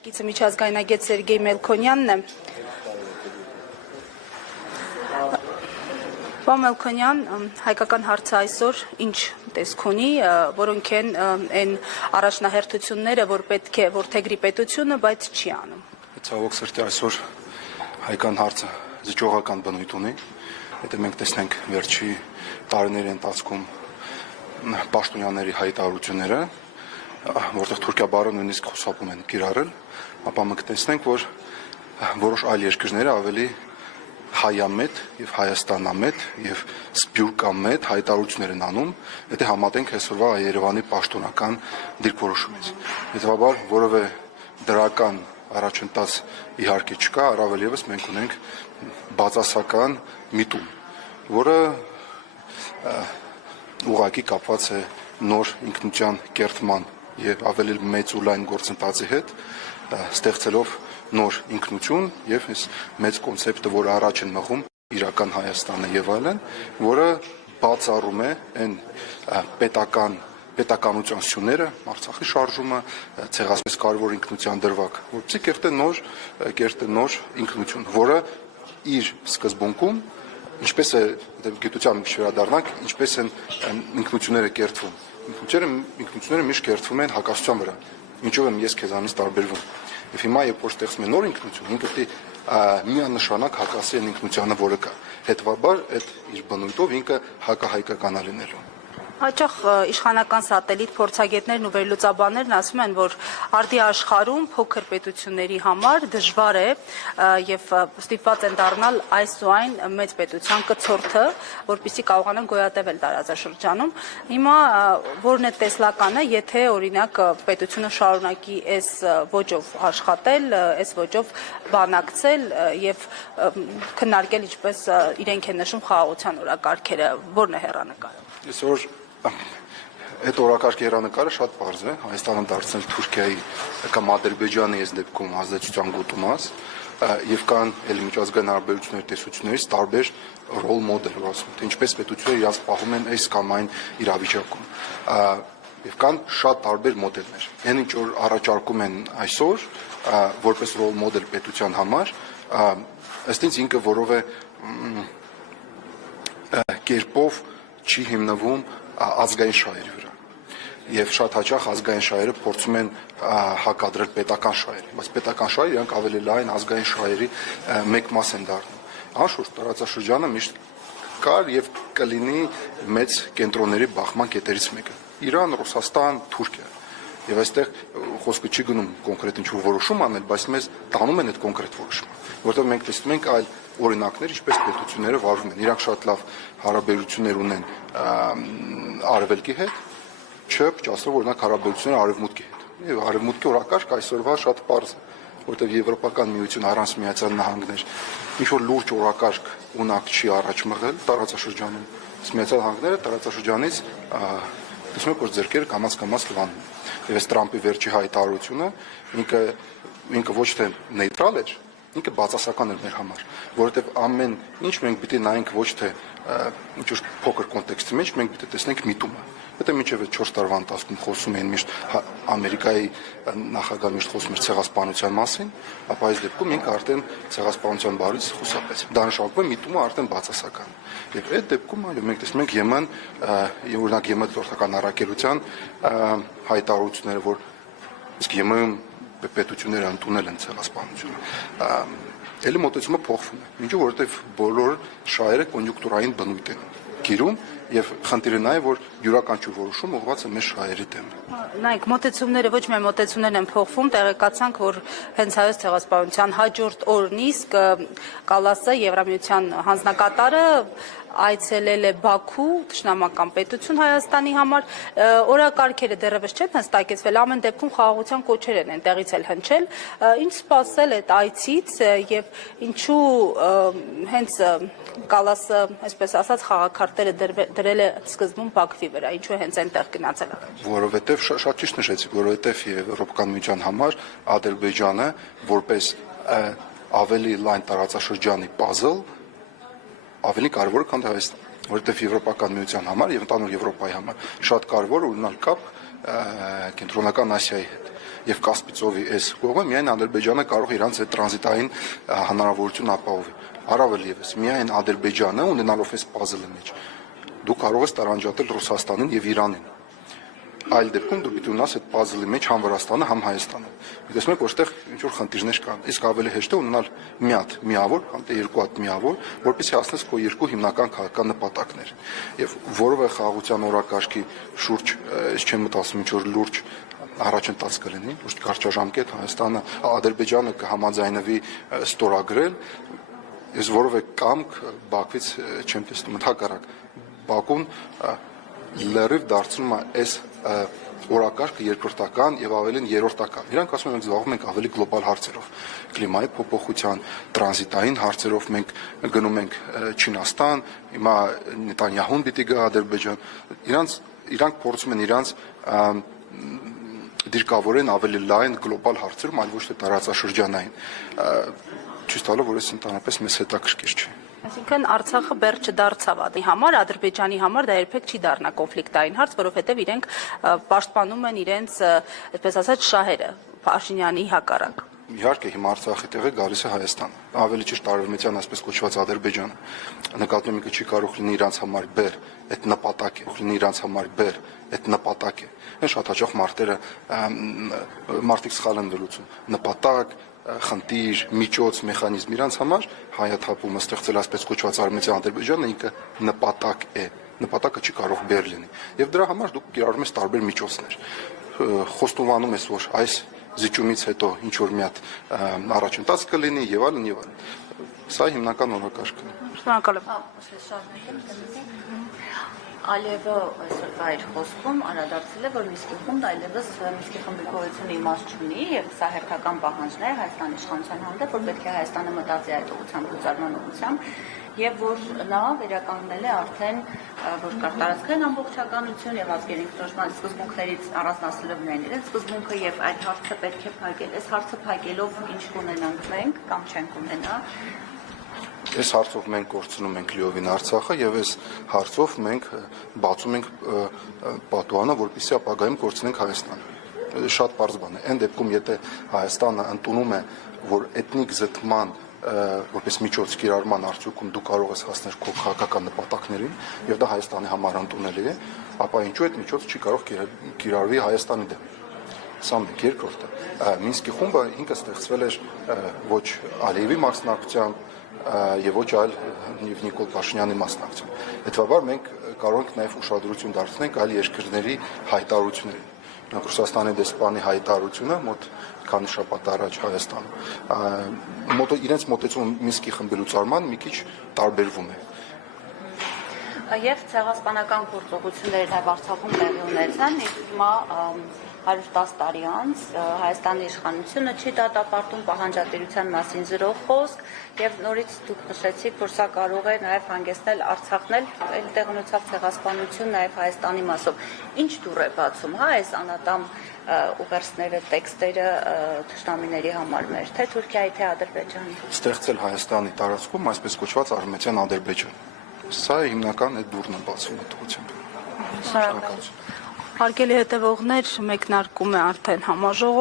Կիցը միջազգայնագետ Սերգեյ Մելքոնյանն է։ Պարոն Մելքոնյան, հայկական հարցը այսօր ինչ տեսք ունի, որոնք են այն առաջնահերթությունները, որ պետք է որդեգրի պետությունը, բայց չի անում։ Ցավոք սրտի այսօր հայկական հարցը զիջողական բնույթ ունի, եթե մենք տեսնենք վերջի տարիների ընթացքում պաշտոնյաների հայտարարությունները, որտեղ Թուրքիա բառը նույնիսկ խուսափում են կիրառել, ապա մենք տեսնենք, որ որոշ այլ երկրները ավելի հայամետ եւ հայաստանամետ եւ սփյուռքամետ հայտարարություններ են անում, եթե համատենք այսօրվա Երևանի պաշտոնական դիրքորոշումից։ Հետևաբար որևէ դրական առաջընթաց իհարկե չկա, առավել եւս մենք ունենք բացասական միտում, որը ուղղակի կապված է նոր ինքնության կերտման եւ ավելի մեծ ու լայն գործընթացի հետ, ստեղծելով նոր ինքնություն եւ այս մեծ կոնցեպտը, որ առաջ են մղում իրական Հայաստանը եւ այլն, որը բացառում է այն պետականության սյուները, Արցախի շարժումը, ցեղասպանության կարևոր ինքնության դրվագ, որպեսզի կերտե նոր ինքնություն, որը իր սկզբունքում ինչպես է գիտության վերադառնանք, ինչպես են ինքնությունները կերտվում։ Ինքնությունները միշտ կերտվում են հակասության վրա, ինչով եմ ես քեզանից տարբերվում։ Եվ հիմա երբ որ ստեղծում է նոր ինքնություն, ինքը պետք է միանշանակ հակասի այն ինքնությանը, որը կա։ Հետևաբար այդ իր բնույթով ինքը հակահայկական է լինելու։ Հաճախ իշխանական սատելիտ փորձագետներն ու վերլուծաբաններն ասում են, որ արդի աշխարհում փոքր պետությունների համար դժվար է եւ ստիպված են դառնալ այս ու այն մեծ պետության կցորդը, որպեսզի կարողանան գոյատևել տարածաշրջանում։ Հիմա որն է տեսլականը, եթե օրինակ պետությունը շարունակի այս ոճով աշխատել, այս ոճով բանակցել եւ քննարկել ինչպես իրենք են նշում խաղաղության օրակարգերը, որն է հեռանկարը։ Այսօր այդ օրակարգի հեռանկարը շատ պարզ է, Հայաստանը դարձնել Թուրքիայի կամ Ադրբեջանի այս դեպքում ազդեցության գոտումաս եւ կան ելի միջազգային հարաբերությունների տեսություններից տարբեր ռոլ մոդել, որ ասում թե ինչպես պետությունները իրաց պահում են այս կամ այն իրավիճակում։ Եվ կան շատ տարբեր մոդելներ։ Այն ինչ որ առաջարկում են այսօր որպես ռոլ մոդել պետության համար, ըստ ինձ ինքը որով է կերպով չի հիմնվում ազգային շահերի վրա եւ շատ հաճախ ազգային շահերը փորձում են հակադրել պետական շահերի, բայց պետական շահերը իրանք ավելի լայն ազգային շահերի մեկ մաս են դառնում։ Անշուշտ տարածաշրջանը միշտ կար եւ կլինի մեծ կենտրոնների բախման կետերից մեկը։ Իրան, Ռուսաստան, Թուրքիա։ Եվ այստեղ խոսքը չի գնում կոնկրետ ինչ-որ որոշում անել, բայց մեզ տանում են այդ կոնկրետ որոշումը, որտեղ մենք տեսնում ենք այլ օրինակներ, ինչպես պետությունները վարվում են։ Իրանք շատ լավ հարաբերություններ ունեն արևելքի հետ, չասելով օրինակ հարաբերությունները արևմուտքի հետ։ Եվ արևմուտքի օրակարգ այսօրվա շատ պարզ է, որտեղ Եվրոպական միություն առանց Միացյալ Նահանգներ ինչ-որ լուրջ օրակարգ ունակ չի առաջ մղել տարածաշրջանում։ Միացյալ Նահանգները տարածաշրջանից տեսնում եք, որ ձեռքերը կամաց լվանում։ Եվ այս Տրամպի վերջի հայտարարությունը ինքը ոչ թե նեյտրալ էր, ինքը բացասական էր մեր համար, որովհետև ամեն ինչ մենք պիտի նայենք ոչ թե ինչ-որ փոքր կոնտեքստի մեջ, մենք պիտի տեսնենք միտումը։ Եթե մինչև 4 տարվա ընթացքում խոսում էին միշտ Ամերիկայի նախագահը միշտ խոսում էր ցեղասպանության մասին, ապա այս դեպքում ինքը արդեն ցեղասպանության բառից խուսափեց։ Դա նշանակում է միտումը արդեն բացասական։ Եվ այդ դեպքում այո մենք տեսնում ենք Եմեն, օրինակ Եմենի թուրքական առաքելության հայտարարությունները, որ իսկ Եմենում պետությունները ընդունել են ցեղասպանությունը։ Էլի մոտեցումը փոխվում է։ Ինչու՞, որովհետև բոլոր շահերը կոնյունկտուրային բնույթ են գիրում եւ խնդիրը նա է, որ յուրաքանչյուր որոշում ուղղված է մեր շահերի դեմ։ Նայեք, մոտեցումները ոչ միայն մոտեցումներն են փոխվում, տեղեկացանք, որ հենց հայոց ցեղասպանության հաջորդ օրն իսկ Կալասը Եվրամիության հանձնակատարը այցելել է Բաքու, թշնամական պետություն Հայաստանի համար, օրակարգերը դեռևս չեն հստակեցվել, ամեն դեպքում խաղաղության կոչեր են տեղից էլ հնչել, ինչ սպասել այդ այցից եւ ինչու հենց Կալասը, այսպես ասած, խաղաքարտերը դրել է սկզբում Բաքվի վրա, ինչու է հենց այնտեղ գնացել։ Որովհետեւ շատ ճիշտ նշեցիք, որովհետեւ Եվրոպական միության համար Ադրբեջանը որպես ավելի լայն տարածաշրջանի puzzle ավելի կարևոր է, քան Հայաստանը, որովհետև Եվրոպական միության համար եւ ընդհանուր Եվրոպայի համար շատ կարևոր է ունենալ կապ կենտրոնական Ասիայի հետ։ եւ Կասպից ծովի այս կողմը, միայն Ադրբեջանը կարող է իրանց այդ տրանզիտային հնարավորություն ապահովել։ Առավել եւս, միայն Ադրբեջանը ունենալով այս puzzle-ի մեջ, դու կարող ես տարանջատել Ռուսաստանին եւ Իրանին։ Այլ դեպքում դու պիտի ունենաս այդ puzzle-ի մեջ համ Վրաստանը, համ Հայաստանը։ Տեսնում եք, որտեղ ինչ որ խնդիրներ կան։ Իսկ ավելի հեշտ է ունենալ մի հատ միավոր, կամ թե երկու հատ միավոր, որպեսզի հասնես քո երկու հիմնական քաղաքական նպատակներին։ Եվ որևէ խաղաղության օրակարգի շուրջ, ես չեմ մտածում ինչ որ լուրջ առաջընթաց կլինի, ոչ թե կարճաժամկետ Հայաստանը, Ադրբեջանը կհամաձայնվի ստորագրել, ես որևէ կամք Բաքվից չեմ տեսնում, ընդհակառակ Բաքուն լրիվ դարձնում է այս օրակարգը երկրորդական եւ ավելին երրորդական։ Իրանք ասում են մենք զբաղվում ենք ավելի գլոբալ հարցերով, կլիմայի փոփոխության, տրանզիտային հարցերով, մենք գնում ենք Չինաստան, հիմա Նետանյահուն պիտի գա Ադրբեջան։ Իրանք փորձում են իրանց դիրքավորեն ավելի լայն գլոբալ հարցերում, այլ ոչ թե տարածաշրջանային։ Ցույց տալով, որ այս ընդհանրապես մեզ հետաքրքիր չէ։ Այսինքն Արցախը բեռ չդարձավ ադի համար, Ադրբեջանի համար դա երբեք չի դառնա կոնֆլիկտային հարց, որովհետև իրենք պաշտպանում են իրենց, այսպես ասած, շահերը Փաշինյանի հակառակ։ Իհարկե հիմա Արցախի տեղը գալիս է Հայաստանը, ավելի ճիշտ Արևմտյան այսպես կոչված Ադրբեջանը։ Նկատում եք չի կարող լինի իրանց համար բեր, այդ նպատակ է, լինի իրանց համար բեր, այդ նպատակ է։ Այն շատ հաճախ մարդիկ սխալ են դրուցում։ Նպատակ, խնդիր, միջոց, մեխանիզմ իրանց համար հայաթափումը ստեղծել այսպես կոչված Արևմտյան Ադրբեջանը ինքը նպատակ է։ Նպատակը չի կարող բեր լինի։ Եվ դրա համար դուք կիրառում ես տարբեր միջոցներ։ Խոստովանում ես, որ այս զիջումից հետո ինչ որ մի հատ առաջընթաց կլինի եւ այլն եւ այլն։ Սա հիմնական օրակարգն է։ Շնորհակալ եմ։ Ալիևը այսօրվա իր խոսքում անդրադարձել է, որ Մինսկի խումբը այլևս Մինսկի խմբի գոյությունը իմաստ չունի եւ սա հերթական պահանջներ Հայաստանի իշխանության հանդեպ, որ պետք է Հայաստանը մտածի այդ ուղղությամբ լուծարման ուղղությամբ եւ որ նա վերականգնել է արդեն որ կա տարածքային ամբողջականություն եւ ազգերի ինքնորոշման սկզբունքներից առանձնացնելով նրան իրենց սկզբունքը եւ այդ հարցը պետք է փակել։ Այս հարցը փակելով ինչ կունենանք մենք կամ չենք ունենա։ Այս հարցով մենք կորցնում ենք լիովին Արցախը եւ այս հարցով մենք բացում ենք պատուհանը, որպեսզի ապագայում կորցնենք Հայաստանը։ Շատ པարզ բան է։ Այն դեպքում, եթե Հայաստանը ընդունում է, որ էթնիկ զտման որպես միջոց կիրառման արդյունքում դու կարող ես հասնել քո քաղաքական նպատակներին եւ դա Հայաստանի համար ընդունելի է, ապա ինչու այդ միջոցը չի կարող կիրառվի Հայաստանի դեմ։ Սա մեկ երկրորդը։ Մինսկի խումբը ինքը ստեղծվել էր ոչ Ալիևի մասնակցությամբ եւ ոչ այլ Նիկոլ Փաշինյանի մասնակցությամբ։ Հետևաբար մենք կարող ենք նաեւ ուշադրություն դարձնենք այլ երկրների հայտարարություններին։ Ռուսաստանի դեսպանի հայտարարությունը մոտ քանի շաբաթ առաջ Հայաստանում իրենց մոտեցումը Մինսկի խմբի լուծարման մի քիչ տարբերվում է։ Եվ ցեղասպանական գործողությունները նաև Արցախում տեղի ունեցան, հիմա 110 տարի անց Հայաստանի իշխանությունը չի դատապարտում պահանջատիրության մասին զրո խոսք եւ նորից դուք նշեցիք, որ սա կարող է նաև հանգեցնել Արցախն էլ այդտեղ ունեցավ ցեղասպանություն նաև Հայաստանի մասով։ Ինչ դուռ է բացում, հա, այս անատամ ուղերձները, տեքստերը թշնամիների համար մեր, թե Թուրքիայի, թե Ադրբեջանի։ Ստեղծել Հայաստանի տարածքում այսպես կոչված Արևմտյան Ադրբեջան։ Սա հիմնական այդ դուռն է բացում ուղղությամբ։ Շնորհակալություն։ Հարգելի հետևողներ, մեկնարկում է արդեն համաժողով։